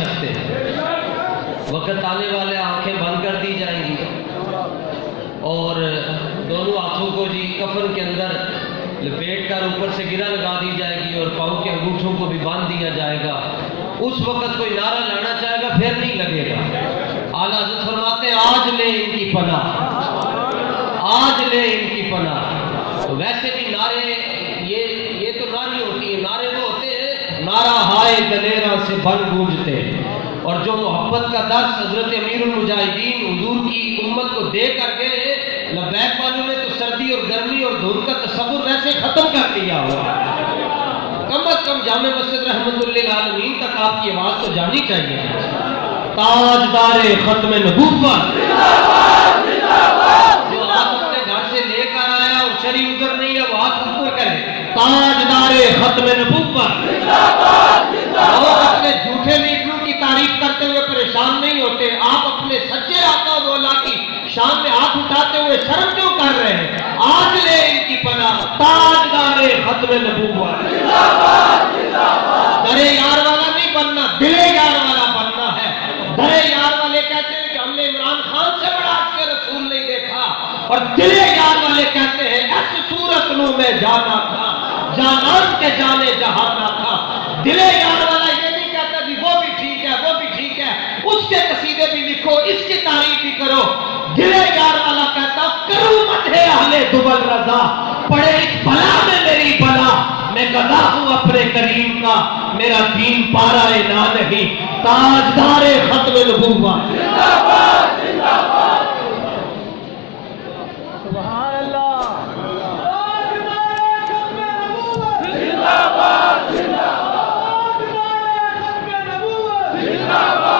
सकते। वक्त आने वाले आंखें बंद कर दी जाएंगी और दोनों हाथों को जी कफन के अंदर लपेट कर ऊपर से गिरा लगा दी जाएगी और पाँव के अंगूठों को भी बांध दिया जाएगा। उस वक्त कोई नारा लाना चाहेगा फिर नहीं लगेगा। आला हज़रत फरमाते हैं आज ले इनकी पनाह, आज ले इनकी पनाह। तो वैसे भी नारे ये तो नारी होती है, नारे वो होते हैं नारा हाय दलेरा से बन गूंजते। और जो मोहब्बत का दर्स हजरत अमीरुल मुजाहिदीन हुजूर की उम्मत को दे करके लब्बैक वालों ने तो सर्दी और गर्मी और धूप का तसव्वुर वैसे खत्म कर दिया हुआ। कम अज कम जामे मस्जिद रहमतुल लिल आलमीन तक आपकी आवाज तो जानी चाहिए। ताजदारे खत्म नबूवत जो आप अपने घर से लेकर आया और शरी उधर नहीं है वो हाथ ऊपर करे। ताजदारे खत्म नबूवत। लोग अपने झूठे लीडरों की तारीफ करते हुए परेशान नहीं होते, आप अपने सच्चे आका मौला की शान में हाथ उठाते हुए शर्म क्यों कर रहे हैं? आज ले इनकी पनाह ताजदारे खत्म नबूवत। दरे यार वाला नहीं बनना, दिले यार वाला बनना है। दरे यार वाले कहते हैं कि हमने इमरान खान से बड़ा के रसूल नहीं देखा, और दिले यार वाले कहते हैं ऐसी सूरत नू में जाना था जानान के जाने जहाना था। दिले यार वाला ये नहीं कहता जी वो भी ठीक है वो भी ठीक है, उसके कसीदे भी लिखो इसकी तारीफ भी करो। दिले यार वाला कहता करूं मदहे अहले दुबल रजा, पड़े इस बला में मेरी बला, मैं गदा हूं अपने करीम का, मेरा दीन पारा ना नहीं। ताजदारे खत्म नबूवत। जिंदाबाद जिंदाबाद सुभान अल्लाह। जिंदाबाद जिंदाबाद जिंदाबाद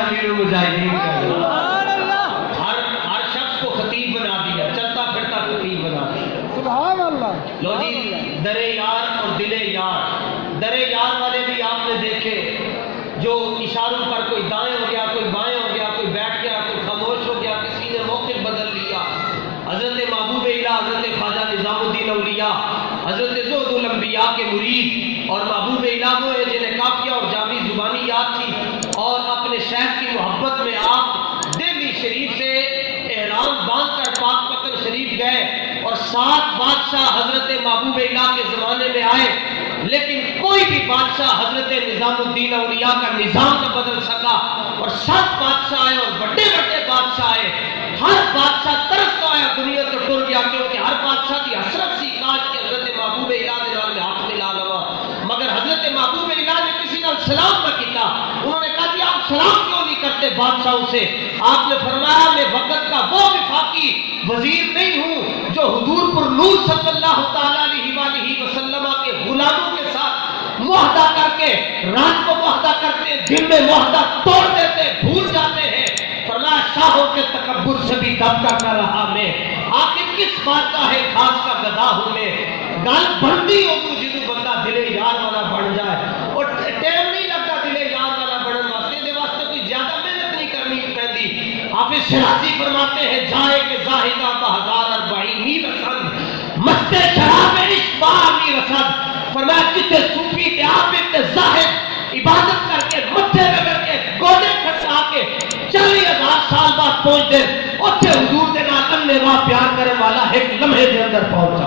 अमीरुल मुजाहिदीन हर शख्स को खतीब बना दिया, चलता फिरता खतीब बना दिया। सुभान अल्लाह। लो जी दरे यार और दिले यार, दरे यार वाले भी आपने देखे जो इशारों पर कोई दाएं हो गया कोई बाएं हो गया, कोई बैठ गया कोई खामोश हो गया, किसी ने मौक़िफ़ बदल लिया। हजरत महबूब इला हजरत ख्वाजा निजामुद्दीन औलिया हजरत ज़ुहदुल अंबिया के मुरीद और महबूब इला वो है जिन्हें काफिया और जामी जुबानी याद थी और अपने शहर की मोहब्बत में आप दिल्ली शरीफ से एहराम बांध कर पाक पतन शरीफ गए और 7 बादशाह हजरत महबूब इला के जमाने में आए, लेकिन कोई भी बादशाह हजरत निजामुद्दीन औलिया का निजाम न बदल सका। और 7 बादशाह आए और बड़े बड़े बादशाह आए, हर बादशाह तरस तो आया दुनिया तो टुर गया, क्योंकि हर बादशाह की हसरत सी काज के हजरत महबूब इला के नाम में हाथ मिला लगा। मगर हजरत महबूब इला ने किसी ने सलाम न किया। उन्होंने कहा जी आप सलाम क्यों नहीं करते बादशाहों से? आपने फरमाया मैं वक्त का वो विफाकी वजीर नहीं हूँ जो हुजूर पर नूर सल्लल्लाहु तआला अलैहि वसल्लम के गुलामों के साथ मुआहदा करके रात को मुआहदा करते, दिन में मुआहदा तोड़ देते, भूल जाते हैं। फरमाया शाहों के तकब्बुर से भी दबका कर रहा मैं, आखिर किस बात का है खास का गदा हूं मैं। गल बनती हो तू जिदू बंदा दिले यार वाला बन जाए, और टाइम नहीं लगता दिले यार वाला बनने वास्ते, दे वास्ते कोई ज्यादा मेहनत नहीं करनी पैंदी। हाफिज शिराजी फरमाते हैं जाए के जाहिदा का 1040 रसद मस्ते शराब इश्क बामी रसद। फरमाया जिते सूफी थे आप इतने जाहिद इबादत करके मत्थे रगड़ के गोदे खटका के 40,000 साल बाद पहुंचते, उत्थे हुजूर दे नाल अन्ने वाह प्यार करने वाला एक लम्हे के अंदर पहुंचा।